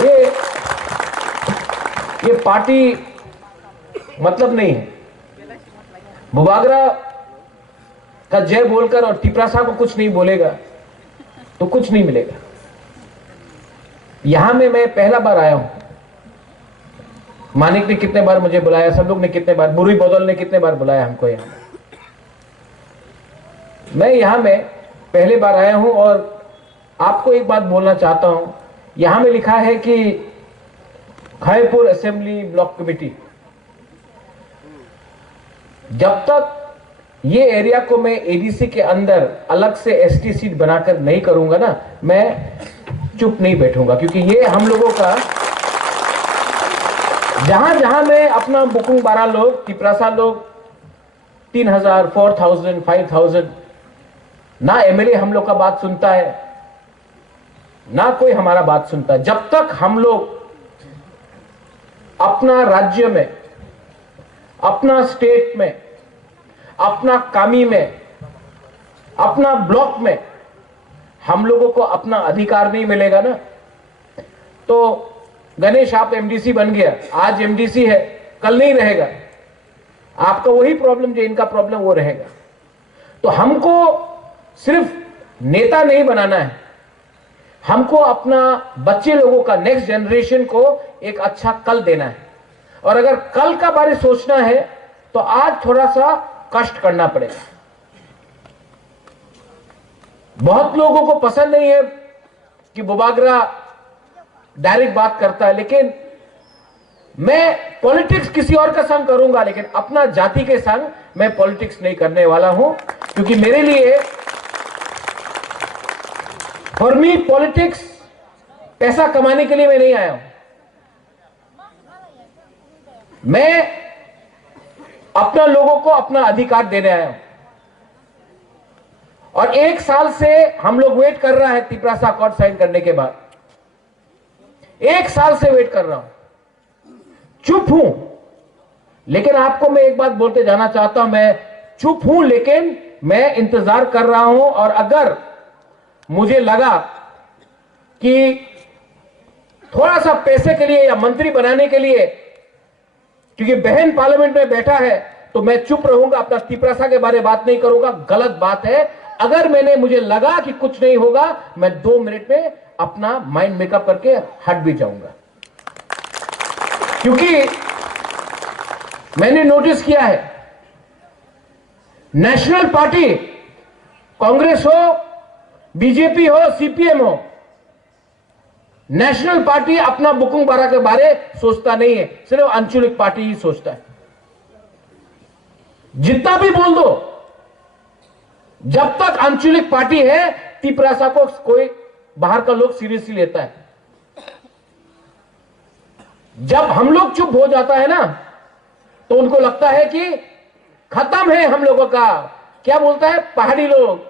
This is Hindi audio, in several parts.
ये ये पार्टी मतलब नहीं है। बुबागरा का जय बोलकर और तिपरासा को कुछ नहीं बोलेगा तो कुछ नहीं मिलेगा। यहां में मैं पहला बार आया हूं। मानिक ने कितने बार मुझे बुलाया, सब लोग ने कितने बार, बुरी बदल ने कितने बार बुलाया हमको यहां। मैं यहां में पहले बार आया हूं और आपको एक बात बोलना चाहता हूं। यहां में लिखा है कि खैरपुर असेंबली ब्लॉक कमेटी, जब तक ये एरिया को मैं एडीसी के अंदर अलग से एसटी सीट बनाकर नहीं करूंगा ना, मैं चुप नहीं बैठूंगा। क्योंकि ये हम लोगों का, जहां जहां मैं अपना बुकुंग 12 लोग, तिपरासा लोग 3000, 4000, 5000, ना एमएलए हम लोग का बात सुनता है, ना कोई हमारा बात सुनता है। जब तक हम लोग अपना राज्य में, अपना स्टेट में, अपना कामी में, अपना ब्लॉक में हम लोगों को अपना अधिकार नहीं मिलेगा ना, तो गणेश आप एमडीसी बन गया, आज एमडीसी है, कल नहीं रहेगा। आपका वही प्रॉब्लम जो इनका प्रॉब्लम वो रहेगा। तो हमको सिर्फ नेता नहीं बनाना है, हमको अपना बच्चे लोगों का, नेक्स्ट जनरेशन को एक अच्छा कल देना है। और अगर कल का बारे सोचना है तो आज थोड़ा सा कष्ट करना पड़ेगा। बहुत लोगों को पसंद नहीं है कि बुबागरा डायरेक्ट बात करता है, लेकिन मैं पॉलिटिक्स किसी और का संग करूंगा, लेकिन अपना जाति के संग मैं पॉलिटिक्स नहीं करने वाला हूं। क्योंकि मेरे लिए, फॉर मी पॉलिटिक्स पैसा कमाने के लिए मैं नहीं आया हूं। मैं अपना लोगों को अपना अधिकार देने आया हूं। और 1 साल से हम लोग वेट कर रहा है तिपरासा अकॉर्ड साइन करने के बाद। 1 साल से वेट कर रहा हूं, चुप हूं। लेकिन आपको मैं एक बात बोलते जाना चाहता हूं, मैं चुप हूं लेकिन मैं इंतजार कर रहा हूं। और अगर मुझे लगा कि थोड़ा सा पैसे के लिए या मंत्री बनाने के लिए, क्योंकि बहन पार्लियामेंट में बैठा है, तो मैं चुप रहूंगा, अपना तिपरासा के बारे में बात नहीं करूंगा। गलत बात है। अगर मुझे लगा कि कुछ नहीं होगा, मैं 2 मिनट में अपना माइंड मेकअप करके हट भी जाऊंगा। क्योंकि मैंने नोटिस किया है, नेशनल पार्टी, कांग्रेस हो, बीजेपी हो, सीपीएम हो, नेशनल पार्टी अपना बुकुंग 12 के बारे सोचता नहीं है, सिर्फ आंचलिक पार्टी ही सोचता है। जितना भी बोल दो, जब तक आंचलिक पार्टी है, तिपरासा को कोई बाहर का लोग सीरियसली लेता है। जब हम लोग चुप हो जाता है ना, तो उनको लगता है कि खत्म है हम लोगों का। क्या बोलता है, पहाड़ी लोग,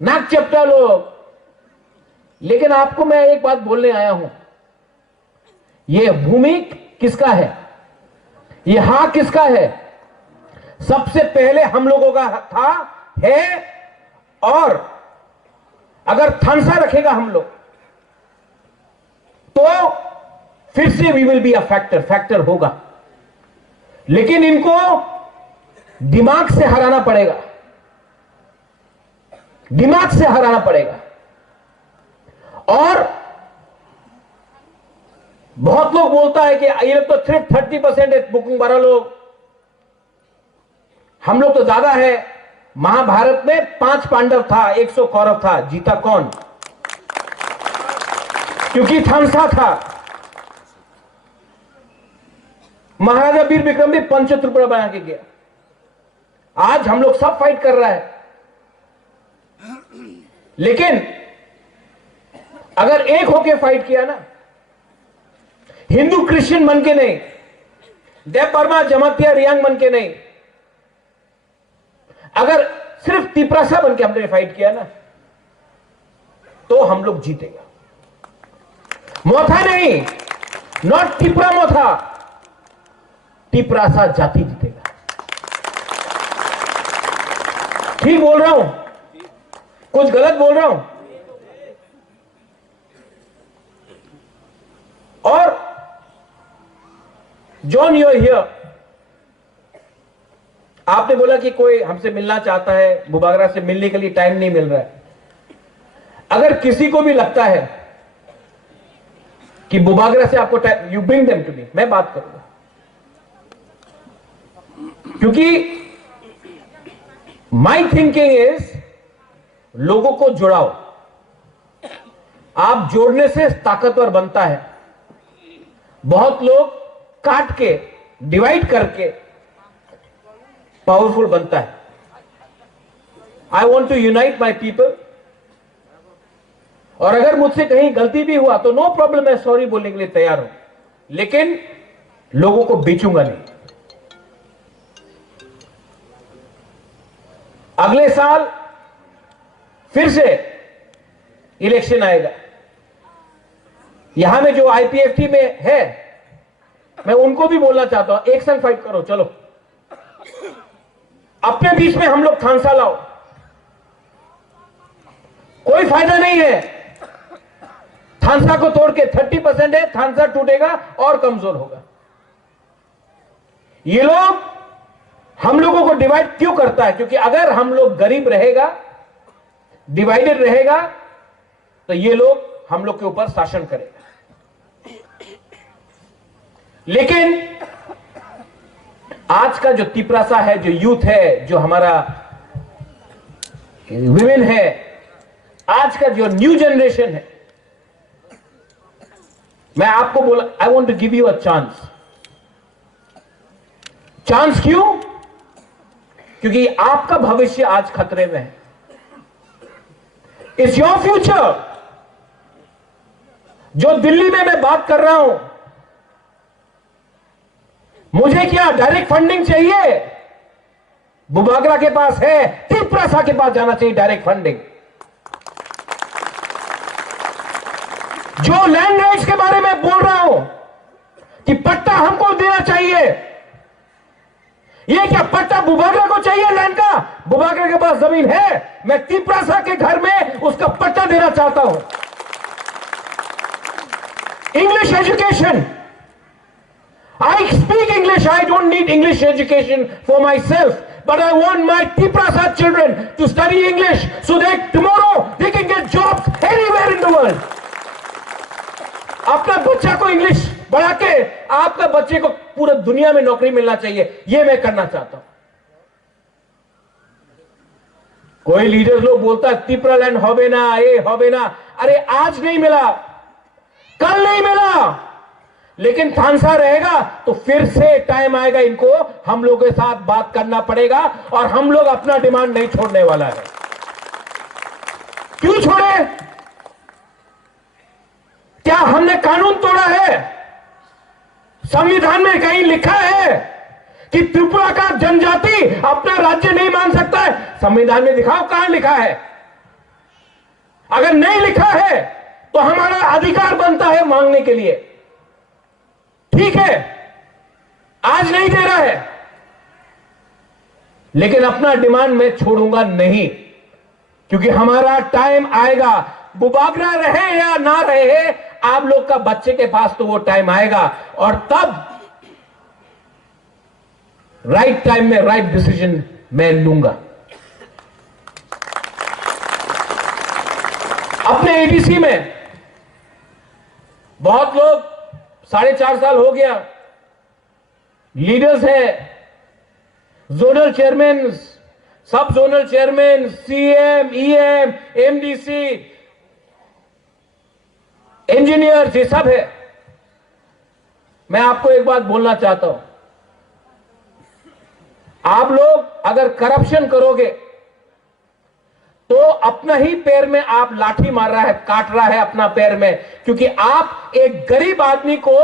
नाक चपटा लोग। लेकिन आपको मैं एक बात बोलने आया हूं, यह भूमि किसका है, यह हक किसका है? सबसे पहले हम लोगों का था, है। और अगर थानसा रखेगा हम लोग, तो फिर से we will be a factor होगा। लेकिन इनको दिमाग से हराना पड़ेगा, दिमाग से हराना पड़ेगा। और बहुत लोग बोलता है कि ये लोग तो सिर्फ 30% है, बुकुंग 12 लोग, हम लोग तो ज्यादा है। महाभारत में 5 पांडव था, 100 कौरव था, जीता कौन? क्योंकि थानसा था। महाराजा वीर विक्रम भी पंचतुर्पड़ा बना के गया। आज हम लोग सब फाइट कर रहा है, लेकिन अगर एक होके फाइट किया ना, हिंदू क्रिश्चियन बन के नहीं, देव वर्मा जमातिया रियांग बन के नहीं, अगर सिर्फ तिपरासा बन के हमने फाइट किया ना, तो हम लोग जीतेगा। मोथा नहीं, नॉट तिपरा मोथा, तिपरासा जाति जीतेगा। ठीक बोल रहा हूं? कुछ गलत बोल रहा हूं? John, you are here. आपने बोला कि कोई हमसे मिलना चाहता है, बुबागरा से मिलने के लिए टाइम नहीं मिल रहा है। अगर किसी को भी लगता है कि बुबागरा से आपको time, you bring them to me, मैं बात करूंगा। क्योंकि माई थिंकिंग इज लोगों को जुड़ाओ। आप जोड़ने से ताकतवर बनता है। बहुत लोग काट के, डिवाइड करके पावरफुल बनता है। I want to unite my people. और अगर मुझसे कहीं गलती भी हुआ तो नो प्रॉब्लम, मैं सॉरी बोलने के लिए तैयार हूं, लेकिन लोगों को बेचूंगा नहीं। अगले साल फिर से इलेक्शन आएगा। यहां में जो आईपीएफटी में है, मैं उनको भी बोलना चाहता हूं, एक संग फाइट करो। चलो अपने बीच में हम लोग थानसा लाओ। कोई फायदा नहीं है थानसा को तोड़ के। 30% है, थानसा टूटेगा और कमजोर होगा। ये लोग हम लोगों को डिवाइड क्यों करता है? क्योंकि अगर हम लोग गरीब रहेगा, डिवाइडेड रहेगा, तो ये लोग हम लोग के ऊपर शासन करेगा। लेकिन आज का जो तिपरासा है, जो यूथ है, जो हमारा विमेन है, आज का जो न्यू जनरेशन है, मैं आपको बोला, I want to give you a chance. Chance क्यों? क्योंकि आपका भविष्य आज खतरे में है। It's your future. जो दिल्ली में मैं बात कर रहा हूं, मुझे क्या डायरेक्ट फंडिंग चाहिए? बुबागरा के पास है, तिपरासा के पास जाना चाहिए डायरेक्ट फंडिंग। जो लैंड राइट्स के बारे में बोल रहा हूं कि पट्टा हमको देना चाहिए, ये क्या पट्टा बुबागरा को चाहिए लैंड का? बुबागरा के पास जमीन है, मैं तिपरासा के घर में उसका पट्टा देना चाहता हूं। English education, I speak English. I don't need English education for myself, but I want my Tiprasa children to study English so that tomorrow they can get jobs anywhere in the world. अपना बच्चा को इंग्लिश बढ़ा के आपका बच्चे को पूरे दुनिया में नौकरी मिलना चाहिए, ये मैं करना चाहता हूं। कोई लीडर लोग बोलता है तिपरा लैंड होबे ना, ये होबे ना। अरे आज नहीं मिला, कल नहीं मिला, लेकिन थानसा रहेगा तो फिर से टाइम आएगा, इनको हम लोगों के साथ बात करना पड़ेगा और हम लोग अपना डिमांड नहीं छोड़ने वाला है। क्यों छोड़े? क्या हमने कानून तोड़ा है? संविधान में कहीं लिखा है कि त्रिपुरा का जनजाति अपना राज्य नहीं मान सकता है? संविधान में दिखाओ कहां लिखा है। अगर नहीं लिखा है तो हमारा अधिकार बनता है मांगने के लिए। ठीक है, आज नहीं दे रहा है, लेकिन अपना डिमांड मैं छोड़ूंगा नहीं, क्योंकि हमारा टाइम आएगा। बुबागरा रहे या ना रहे, आप लोग का बच्चे के पास तो वो टाइम आएगा, और तब राइट टाइम में राइट डिसीजन मैं लूंगा। अपने एडीसी में बहुत लोग 4.5 साल हो गया लीडर्स हैं, जोनल चेयरमैन, सब zonal chairman, CM, EM, MDC, engineer, ये सब है। मैं आपको एक बात बोलना चाहता हूं, आप लोग अगर करप्शन करोगे तो अपना ही पैर में आप लाठी मार रहा है, काट रहा है अपना पैर में, क्योंकि आप एक गरीब आदमी को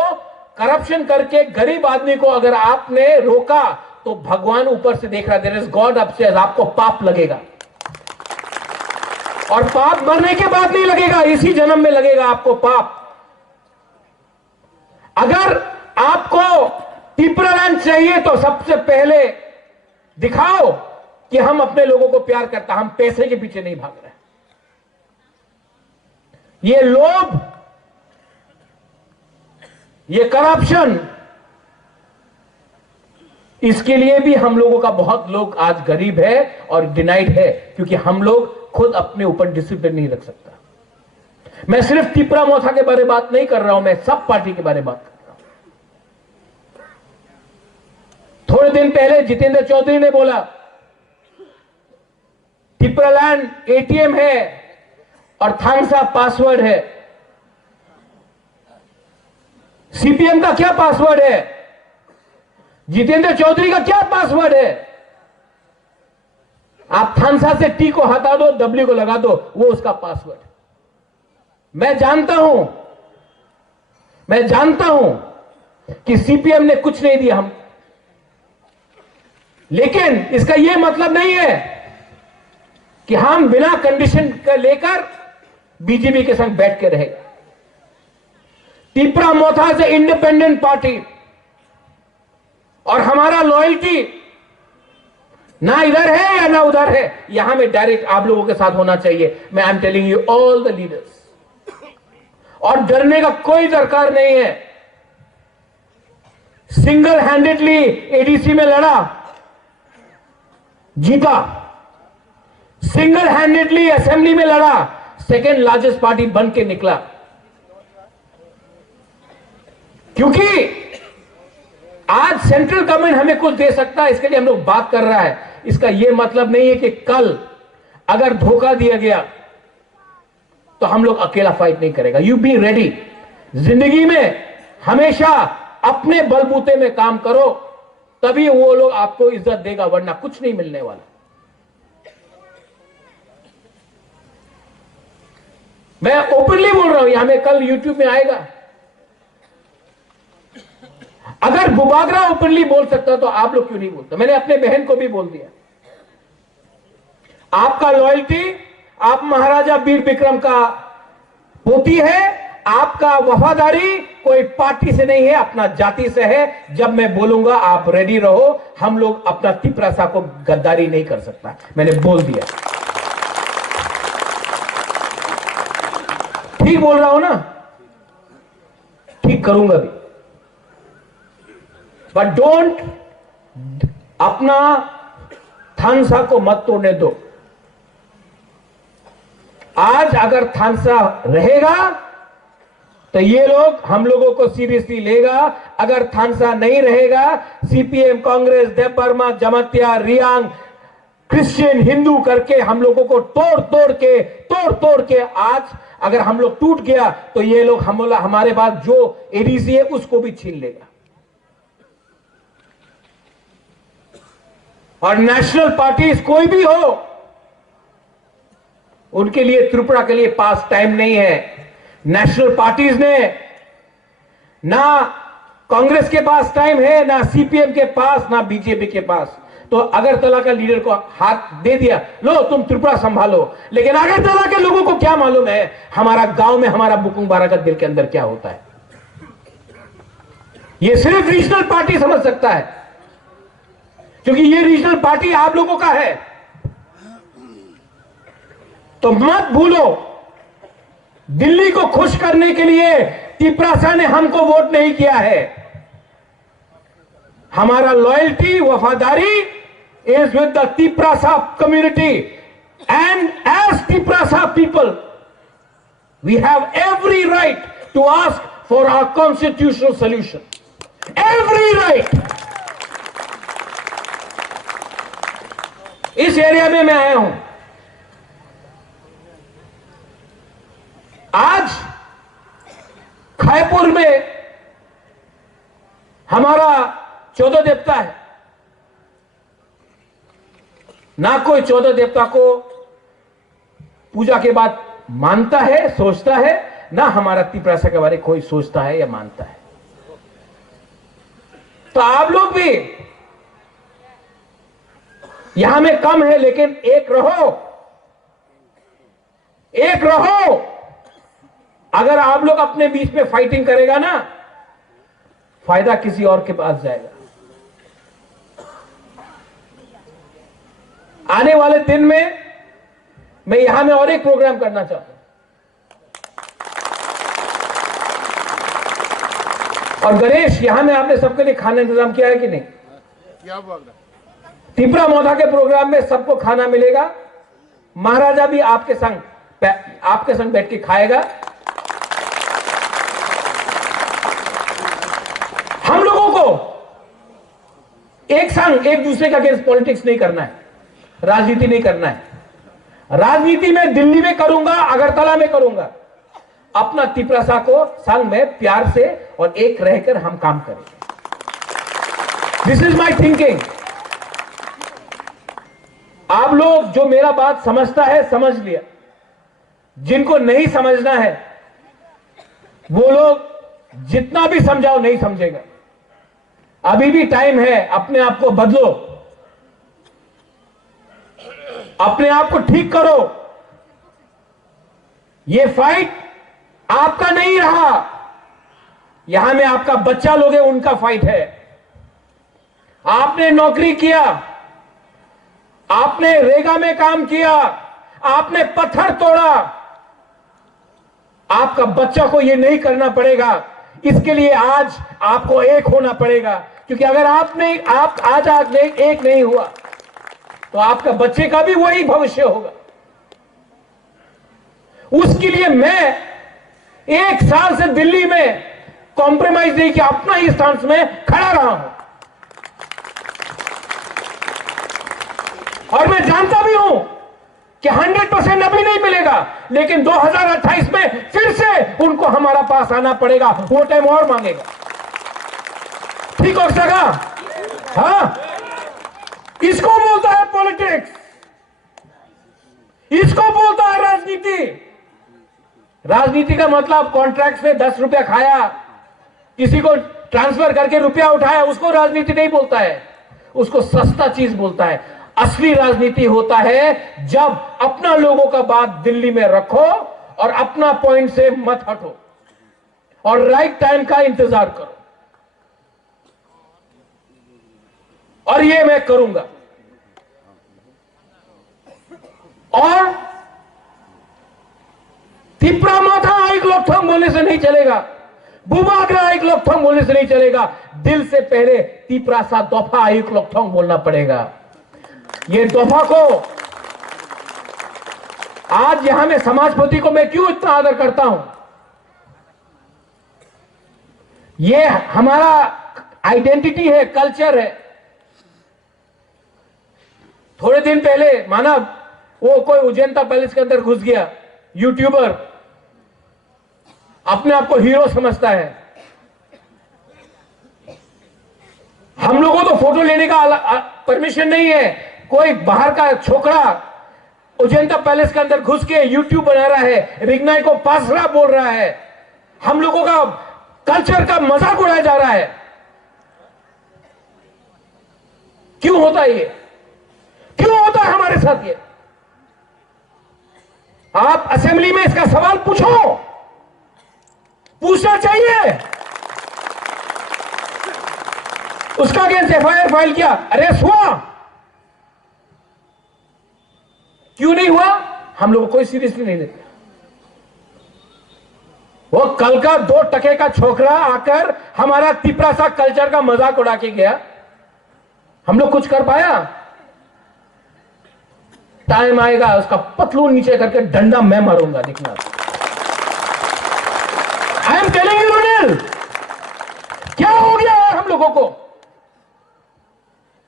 करप्शन करके, गरीब आदमी को अगर आपने रोका तो भगवान ऊपर से देख रहा है, देयर इज गॉड अपस्टेयर्स, आपको पाप लगेगा। और पाप मरने के बाद नहीं लगेगा, इसी जन्म में लगेगा आपको पाप। अगर आपको तिपरालैंड चाहिए तो सबसे पहले दिखाओ कि हम अपने लोगों को प्यार करता, हम पैसे के पीछे नहीं भाग रहे। ये लोभ, ये करप्शन, इसके लिए भी हम लोगों का बहुत लोग आज गरीब है और डिनाइड है, क्योंकि हम लोग खुद अपने ऊपर डिसिप्लिन नहीं रख सकता। मैं सिर्फ तिपरा मोथा के बारे में बात नहीं कर रहा हूं, मैं सब पार्टी के बारे में बात कर रहा हूं। थोड़े दिन पहले जितेंद्र चौधरी ने बोला तिपरालैंड एटीएम है और थांगसा पासवर्ड है। सीपीएम का क्या पासवर्ड है? जितेंद्र चौधरी का क्या पासवर्ड है? आप थांगसा से टी को हटा दो, डब्ल्यू को लगा दो, वो उसका पासवर्ड। मैं जानता हूं कि सीपीएम ने कुछ नहीं दिया हम, लेकिन इसका यह मतलब नहीं है कि हम बिना कंडीशन का लेकर बीजेपी के संग बैठ के रहेगा। तिपरा मोथा से इंडिपेंडेंट पार्टी और हमारा लॉयल्टी ना इधर है या ना उधर है, यहां में डायरेक्ट आप लोगों के साथ होना चाहिए। मैं I am telling you all the leaders, और डरने का कोई दरकार नहीं है। सिंगल हैंडेडली एडीसी में लड़ा, जीता। सिंगल हैंडेडली असेंबली में लड़ा, सेकेंड लार्जेस्ट पार्टी बन के निकला। क्योंकि आज सेंट्रल गवर्नमेंट हमें कुछ दे सकता है, इसके लिए हम लोग बात कर रहा है। इसका यह मतलब नहीं है कि कल अगर धोखा दिया गया तो हम लोग अकेला फाइट नहीं करेगा। You be ready. जिंदगी में हमेशा अपने बलबूते में काम करो, तभी वो लोग आपको इज्जत देगा, वरना कुछ नहीं मिलने वाला। मैं ओपनली बोल रहा हूं, यहां में कल यूट्यूब में आएगा। अगर बुबागरा ओपनली बोल सकता तो आप लोग क्यों नहीं बोलते? मैंने अपने बहन को भी बोल दिया, आपका लॉयल्टी, आप महाराजा वीर विक्रम का पोती है, आपका वफादारी कोई पार्टी से नहीं है, अपना जाति से है। जब मैं बोलूंगा आप रेडी रहो। हम लोग अपना तिपरासा को गद्दारी नहीं कर सकता, मैंने बोल दिया। ठीक बोल रहा हूं ना? ठीक करूंगा भी, बट डोंट अपना थांगसा को मत तोड़ने दो। आज अगर थांगसा रहेगा तो ये लोग हम लोगों को सीरियसली लेगा। अगर थांगसा नहीं रहेगा, सीपीएम, कांग्रेस, देवबर्मा, जमातिया, रियांग, क्रिश्चियन, हिंदू करके हम लोगों को तोड़ तोड़ के आज अगर हम लोग टूट गया तो ये लोग हमारे पास जो एडीसी है उसको भी छीन लेगा। और नेशनल पार्टीज कोई भी हो, उनके लिए त्रिपुरा के लिए पास टाइम नहीं है। नेशनल पार्टीज ने ना कांग्रेस के पास टाइम है, ना सीपीएम के पास, ना बीजेपी के पास। तो अगरतला का लीडर को हाथ दे दिया, लो तुम त्रिपुरा संभालो। लेकिन अगरतला के लोगों को क्या मालूम है हमारा गांव में, हमारा बुकुंग बारागत दिल के अंदर क्या होता है। ये सिर्फ रीजनल पार्टी समझ सकता है, क्योंकि ये रीजनल पार्टी आप लोगों का है। तो मत भूलो, दिल्ली को खुश करने के लिए तिपरासा ने हमको वोट नहीं किया है। हमारा लॉयल्टी, वफादारी is with the Tiprasa community, and as Tiprasa people we have every right to ask for our constitutional solution. Every right. इस एरिया में मैं आया हूं। आज खायपुर में हमारा 14 देवता है। ना कोई 14 देवता को पूजा के बाद मानता है, सोचता है, ना हमारा तिपरासा के बारे में कोई सोचता है या मानता है। तो आप लोग भी यहां में कम है, लेकिन एक रहो, एक रहो। अगर आप लोग अपने बीच में फाइटिंग करेगा ना, फायदा किसी और के पास जाएगा। आने वाले दिन में मैं यहां में और एक प्रोग्राम करना चाहता हूं। और गणेश, यहां में आपने सबके लिए खाना इंतजाम किया है कि नहीं? तिपरा मोधा के प्रोग्राम में सबको खाना मिलेगा। महाराजा भी आपके संग बैठ के खाएगा। हम लोगों को एक संग एक दूसरे का अगेंस्ट पॉलिटिक्स नहीं करना है, राजनीति नहीं करना है। राजनीति में दिल्ली में करूंगा, अगरतला में करूंगा, अपना तिपरासा को संग में प्यार से और एक रहकर हम काम करेंगे। This is my thinking. आप लोग जो मेरा बात समझता है समझ लिया, जिनको नहीं समझना है वो लोग जितना भी समझाओ नहीं समझेगा। अभी भी टाइम है, अपने आप को बदलो, अपने आप को ठीक करो। ये फाइट आपका नहीं रहा, यहां में आपका बच्चा लोग है उनका फाइट है। आपने नौकरी किया, आपने रेगा में काम किया, आपने पत्थर तोड़ा, आपका बच्चा को यह नहीं करना पड़ेगा। इसके लिए आज आपको एक होना पड़ेगा, क्योंकि अगर आप आज एक नहीं हुआ तो आपका बच्चे का भी वही भविष्य होगा। उसके लिए मैं एक साल से दिल्ली में कॉम्प्रोमाइज नहीं किया, अपना ही स्थान में खड़ा रहा हूं। और मैं जानता भी हूं कि 100% अभी नहीं मिलेगा, लेकिन 2028 में फिर से उनको हमारा पास आना पड़ेगा, वो टाइम और मांगेगा। ठीक हो सका? हाँ, इसको बोलता है पॉलिटिक्स, इसको बोलता है राजनीति। राजनीति का मतलब कॉन्ट्रैक्ट से 10 रुपया खाया, किसी को ट्रांसफर करके रुपया उठाया, उसको राजनीति नहीं बोलता है, उसको सस्ता चीज बोलता है। असली राजनीति होता है जब अपना लोगों का बात दिल्ली में रखो और अपना पॉइंट से मत हटो और राइट टाइम का इंतजार करो। और ये मैं करूंगा। और तिपरा माथा एक लोकथम बोलने से नहीं चलेगा, बुबागरा एक लोकथम बोलने से नहीं चलेगा। दिल से पहले तिपरासा दोफा एक लोकथम बोलना पड़ेगा। ये दोफा को आज यहां में समाजपति को मैं क्यों इतना आदर करता हूं, ये हमारा आइडेंटिटी है, कल्चर है। थोड़े दिन पहले माना वो कोई उज्जैनता पैलेस के अंदर घुस गया, यूट्यूबर अपने आप को हीरो समझता है। हम लोगों को तो फोटो लेने का परमिशन नहीं है। कोई बाहर का छोकरा उज्जैनता पैलेस के अंदर घुस के यूट्यूब बना रहा है, रिग्नाई को पासरा बोल रहा है, हम लोगों का कल्चर का मजाक उड़ाया जा रहा है। क्यों होता है ये? क्यों होता है हमारे साथ ये? आप असेंबली में इसका सवाल पूछो, पूछना चाहिए। उसका अगेंस्ट एफआईआर फाइल किया, अरेस्ट हुआ, क्यों नहीं हुआ? हम लोग कोई सीरियसली नहीं लेते। वो कल का 2 टके का छोकरा आकर हमारा तिपरासा कल्चर का मजाक उड़ा के गया, हम लोग कुछ कर पाया? टाइम आएगा उसका पतलून नीचे करके डंडा मैं मारूंगा, देखना। आई एम टेलिंग यू रुनेल, क्या हो गया है हम लोगों को?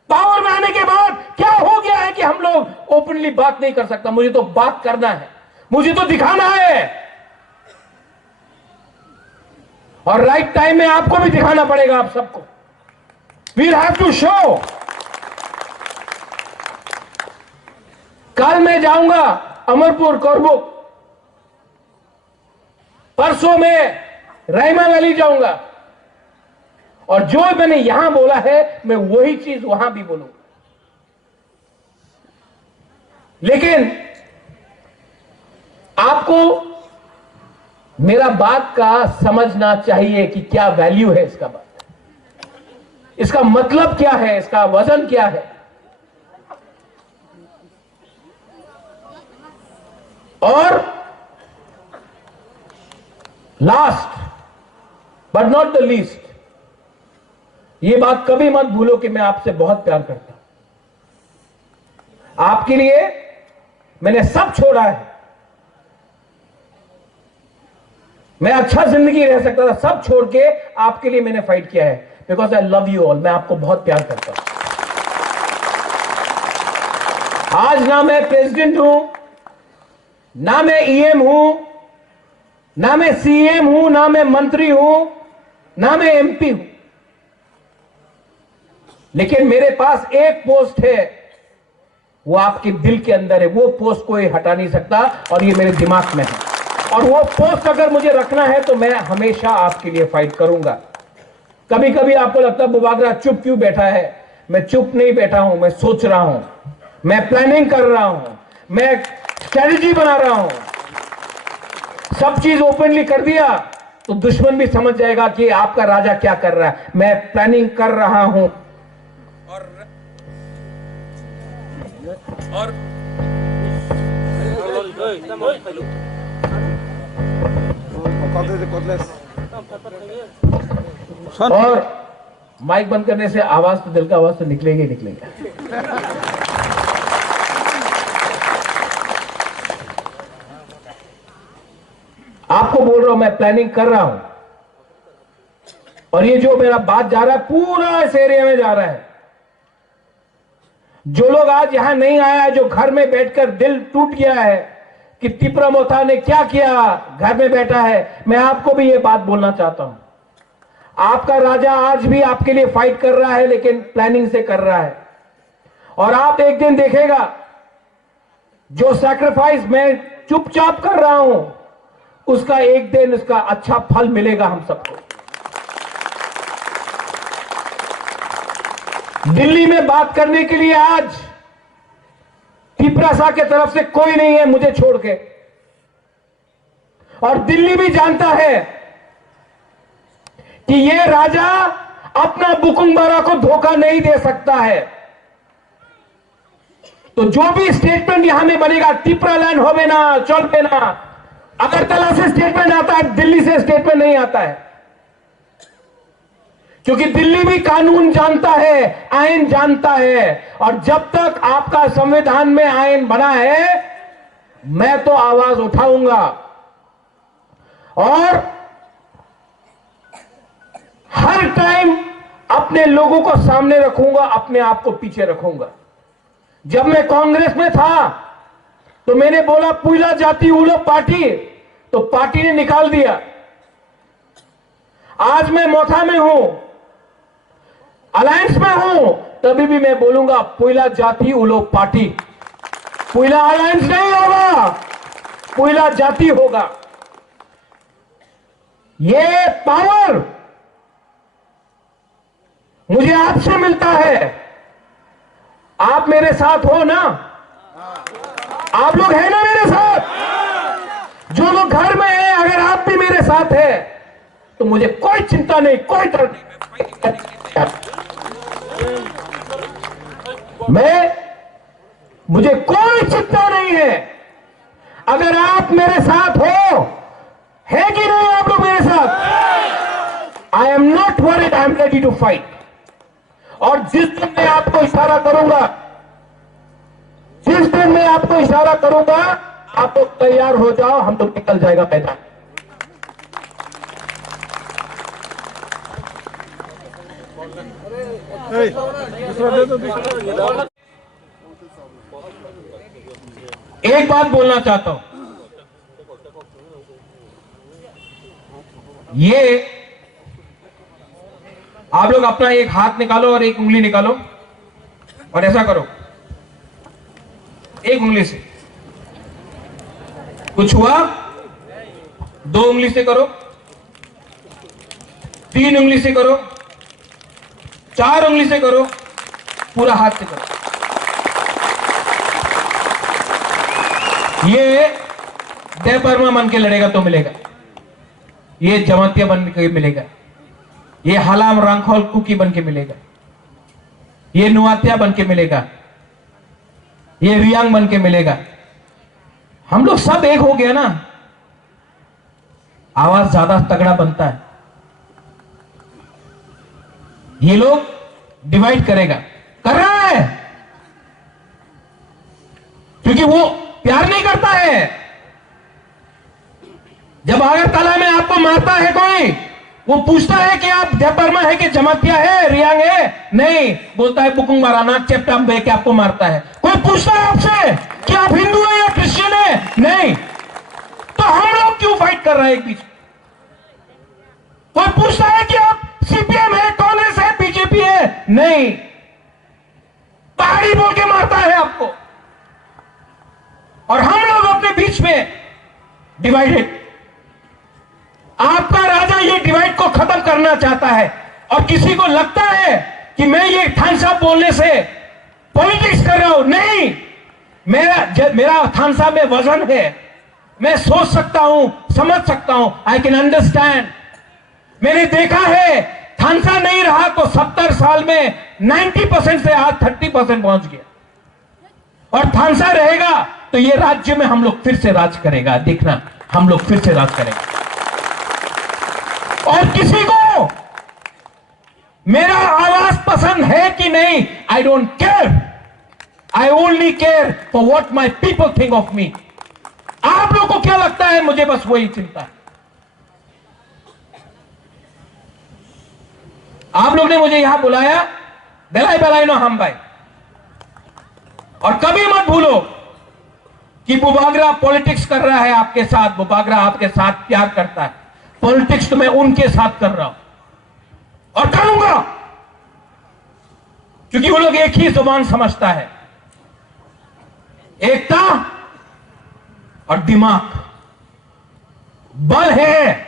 पावर में आने के बाद क्या हो गया है कि हम लोग ओपनली बात नहीं कर सकता? मुझे तो बात करना है, मुझे तो दिखाना है, और राइट टाइम में आपको भी दिखाना पड़ेगा। आप सबको वील हैव टू शो। कल मैं जाऊंगा अमरपुर, कोरबुक, परसों में रहीमा वैली जाऊंगा, और जो मैंने यहां बोला है मैं वही चीज वहां भी बोलूंगा। लेकिन आपको मेरा बात का समझना चाहिए कि क्या वैल्यू है इसका, बात, इसका मतलब क्या है, इसका वजन क्या है। और last but not the least, ये बात कभी मत भूलो कि मैं आपसे बहुत प्यार करता हूं। आपके लिए मैंने सब छोड़ा है। मैं अच्छा जिंदगी रह सकता था, सब छोड़ के आपके लिए मैंने फाइट किया है, because I love you all. मैं आपको बहुत प्यार करता हूं। आज ना मैं प्रेसिडेंट हूं, ना मैं ईएम हूं, ना मैं सीएम हूं, ना मैं मंत्री हूं, ना मैं एमपी हूं, लेकिन मेरे पास एक पोस्ट है, वो आपके दिल के अंदर है। वो पोस्ट कोई हटा नहीं सकता और ये मेरे दिमाग में है। और वो पोस्ट अगर मुझे रखना है तो मैं हमेशा आपके लिए फाइट करूंगा। कभी कभी आपको लगता है बुबागरा चुप क्यों बैठा है? मैं चुप नहीं बैठा हूं, मैं सोच रहा हूं, मैं प्लानिंग कर रहा हूं, मैं स्ट्रेटजी बना रहा हूं। सब चीज ओपनली कर दिया तो दुश्मन भी समझ जाएगा कि आपका राजा क्या कर रहा है। मैं प्लानिंग कर रहा हूं और माइक बंद करने से आवाज तो, दिल का आवाज तो निकलेगी ही निकलेगी। आपको बोल रहा हूं, मैं प्लानिंग कर रहा हूं और ये जो मेरा बात जा रहा है पूरा इस एरिया में जा रहा है। जो लोग आज यहां नहीं आया, जो घर में बैठकर दिल टूट गया है कि तिपरा मोथा ने क्या किया, घर में बैठा है, मैं आपको भी ये बात बोलना चाहता हूं। आपका राजा आज भी आपके लिए फाइट कर रहा है, लेकिन प्लानिंग से कर रहा है। और आप एक दिन देखेगा जो सैक्रिफाइस मैं चुपचाप कर रहा हूं, उसका एक दिन उसका अच्छा फल मिलेगा हम सबको। दिल्ली में बात करने के लिए आज तिपरासा के तरफ से कोई नहीं है मुझे छोड़ के। और दिल्ली भी जानता है कि ये राजा अपना बुकुंबारा को धोखा नहीं दे सकता है। तो जो भी स्टेटमेंट यहां में बनेगा, तिपरा लैंड हो ना, चल पे ना, अगरतला से स्टेटमेंट आता है, दिल्ली से स्टेटमेंट नहीं आता है। क्योंकि दिल्ली भी कानून जानता है, आयन जानता है। और जब तक आपका संविधान में आयन बना है, मैं तो आवाज उठाऊंगा और हर टाइम अपने लोगों को सामने रखूंगा, अपने आप को पीछे रखूंगा। जब मैं कांग्रेस में था तो मैंने बोला पुइला जाति उलो पार्टी, तो पार्टी ने निकाल दिया। आज मैं मोथा में हूं, अलायंस में हूं, तभी भी मैं बोलूंगा पुइला जाति उलो पार्टी। पुइला अलायंस नहीं होगा, पुइला जाति होगा। ये पावर मुझे आपसे मिलता है। आप मेरे साथ हो ना? आप लोग हैं ना मेरे साथ? जो लोग घर में हैं, अगर आप भी मेरे साथ हैं तो मुझे कोई चिंता नहीं, कोई डर नहीं, मुझे कोई चिंता नहीं है। अगर आप मेरे साथ हो, है कि नहीं आप लोग मेरे साथ? I am not worried, I am ready to fight. और जिस दिन मैं आपको इशारा करूंगा, जिस दिन मैं आपको इशारा करूंगा, आप लोग तैयार हो जाओ, हम लोग निकल जाएगा मैदान। एक बात बोलना चाहता हूं, ये आप लोग अपना एक हाथ निकालो और एक उंगली निकालो और ऐसा करो, एक उंगली से। कुछ हुआ? दो उंगली से करो, तीन उंगली से करो, चार उंगली से करो, पूरा हाथ से करो। ये देवबर्मा बन के लड़ेगा तो मिलेगा, ये जमातिया बन के मिलेगा, ये हलाम रांखोल कुकी बन के मिलेगा, ये नुआतिया बन के मिलेगा, ये रियांग बन के मिलेगा। हम लोग सब एक हो गया ना, आवाज ज्यादा तगड़ा बनता है। ये लोग डिवाइड करेगा, कर रहा है, क्योंकि वो प्यार नहीं करता है। जब अगरतला में आपको मारता है कोई, वो पूछता है कि आप जयपरमा है कि जमातिया है, रियांग है? नहीं, बोलता है बुकुंग मारा नाक चेपटाम बे के आपको मारता है। कोई पूछता है आपसे कि आप हिंदू है या क्रिश्चियन है? नहीं। तो हम लोग क्यों फाइट कर रहे हैं एक बीच? कोई पूछता है कि आप सीपीएम है, कांग्रेस है, बीजेपी है? नहीं। पहाड़ी बोल के मारता है आपको, और हम लोग अपने बीच में डिवाइडेड। आपका राजा ये डिवाइड को खत्म करना चाहता है, और किसी को लगता है कि मैं ये थानसा बोलने से पॉलिटिक्स कर रहा हूं। नहीं, मेरा थानसा में वजन है, मैं सोच सकता हूं, समझ सकता हूं, आई कैन अंडरस्टैंड। मैंने देखा है थानसा नहीं रहा तो 70 साल में 90% से आज 30% पहुंच गया, और थानसा रहेगा तो ये राज्य में हम लोग फिर से राज करेगा। देखना, हम लोग फिर से राज करेंगे। और किसी को मेरा आवाज पसंद है कि नहीं, I don't care, I only care for what my people think of me. आप लोगों को क्या लगता है, मुझे बस वही चिंता है। आप लोग ने मुझे यहां बुलाया, बेलाई बेलाई नो हम भाई, और कभी मत भूलो कि बुबागरा पॉलिटिक्स कर रहा है आपके साथ। बुबागरा आपके साथ प्यार करता है, पॉलिटिक्स तो मैं उनके साथ कर रहा हूं और करूंगा, क्योंकि वो लोग एक ही जुबान समझता है, एकता और दिमाग। बल है,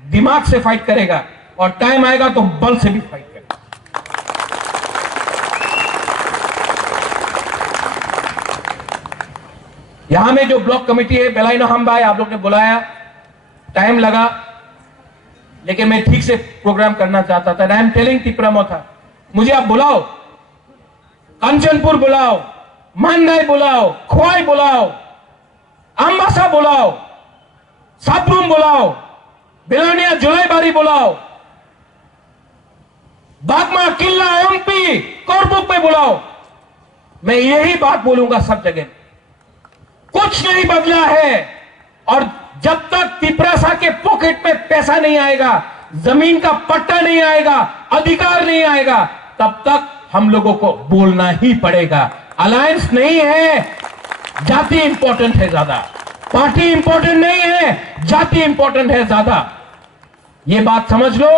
दिमाग से फाइट करेगा, और टाइम आएगा तो बल से भी फाइट करेगा। यहां में जो ब्लॉक कमेटी है, बेलाइनो हम भाई, आप लोग ने बुलाया, टाइम लगा, लेकिन मैं ठीक से प्रोग्राम करना चाहता था। आई एम टेलिंग तिपरामो था, मुझे आप बुलाओ, कंचनपुर बुलाओ, मानदाई बुलाओ, खोवाई बुलाओ, अम्बासा बुलाओ, साबरूम बुलाओ, बिलानिया जुलाईबारी बुलाओ, बागमा किला एमपी कोरबुक में बुलाओ। मैं यही बात बोलूंगा सब जगह, कुछ नहीं बदला है। और जब तक तिपरासा के पॉकेट में पैसा नहीं आएगा, जमीन का पट्टा नहीं आएगा, अधिकार नहीं आएगा, तब तक हम लोगों को बोलना ही पड़ेगा। अलायंस नहीं है, जाति इंपॉर्टेंट है ज्यादा, पार्टी इंपॉर्टेंट नहीं है, जाति इंपॉर्टेंट है ज्यादा। ये बात समझ लो।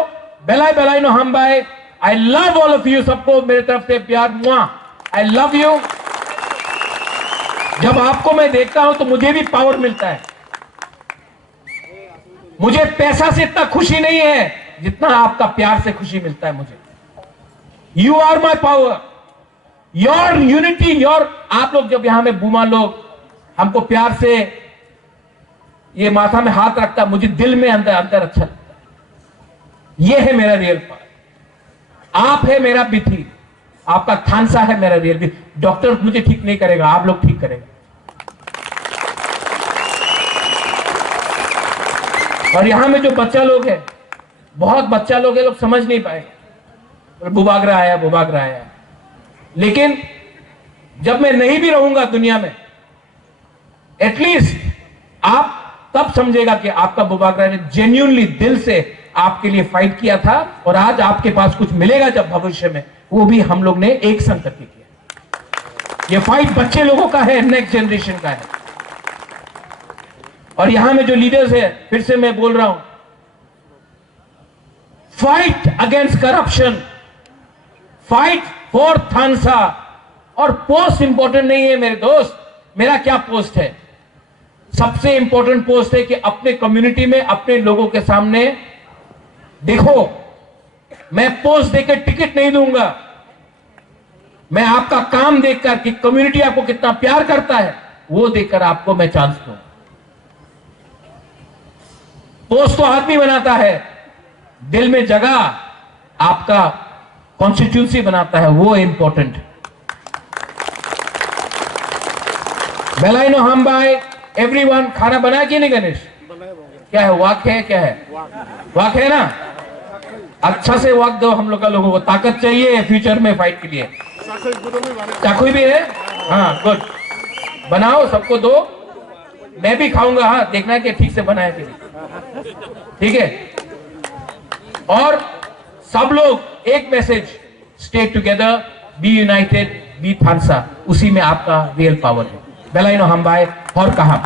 बेलाई बेलाई नो हम भाई, I love all of you, सबको मेरे तरफ से प्यार, मुआ, आई लव यू। जब आपको मैं देखता हूं तो मुझे भी पावर मिलता है। मुझे पैसा से इतना खुशी नहीं है जितना आपका प्यार से खुशी मिलता है मुझे। You are my power, your unity, your. आप लोग जब यहां में बूमा लोग हमको प्यार से ये माथा में हाथ रखता, मुझे दिल में अंदर अंदर अच्छा लगता है। ये है मेरा रियल पावर। आप है मेरा बिथी, आपका थानसा है मेरा रियल बिथी। डॉक्टर मुझे ठीक नहीं करेगा, आप लोग ठीक करेगा। और यहां में जो बच्चा लोग है, बहुत बच्चा लोग है, लोग समझ नहीं पाएगा, बुबागरा आया, बुबागरा आया। लेकिन जब मैं नहीं भी रहूंगा दुनिया में, एटलीस्ट आप तब समझेगा कि आपका बुबागरा ने जेन्युइनली दिल से आपके लिए फाइट किया था, और आज आपके पास कुछ मिलेगा जब भविष्य में, वो भी हम लोग ने एक संग करके किया। ये फाइट बच्चे लोगों का है, नेक्स्ट जनरेशन का है। और यहां में जो लीडर्स है, फिर से मैं बोल रहा हूं, fight against corruption, fight for थानसा। और पोस्ट इंपॉर्टेंट नहीं है मेरे दोस्त, मेरा क्या पोस्ट है? सबसे इंपॉर्टेंट पोस्ट है कि अपने कम्युनिटी में अपने लोगों के सामने देखो, मैं पोस्ट देकर टिकट नहीं दूंगा, मैं आपका काम देखकर कि कम्युनिटी आपको कितना प्यार करता है वो देखकर आपको मैं चांस दूं। पोस्ट तो आदमी बनाता है, दिल में जगह आपका कॉन्स्टिट्यूंसी बनाता है, वो इंपॉर्टेंट है। बेलाइनो हम भाई, एवरीवन, खाना बनाया कि नहीं गणेश? क्या है, वाक है, क्या है? वाक है ना? अच्छा से वक्त दो हम लोग का, लोगों को ताकत चाहिए फ्यूचर में फाइट के लिए। चाकू भी है, हाँ गुड, बनाओ सबको दो, मैं भी खाऊंगा, हाँ देखना कि ठीक से बनाए कि नहीं, ठीक है। और सब लोग एक message, stay together, be united, be थानसा, उसी में आपका रियल पावर है। बेलाइनो हम बाय और कहा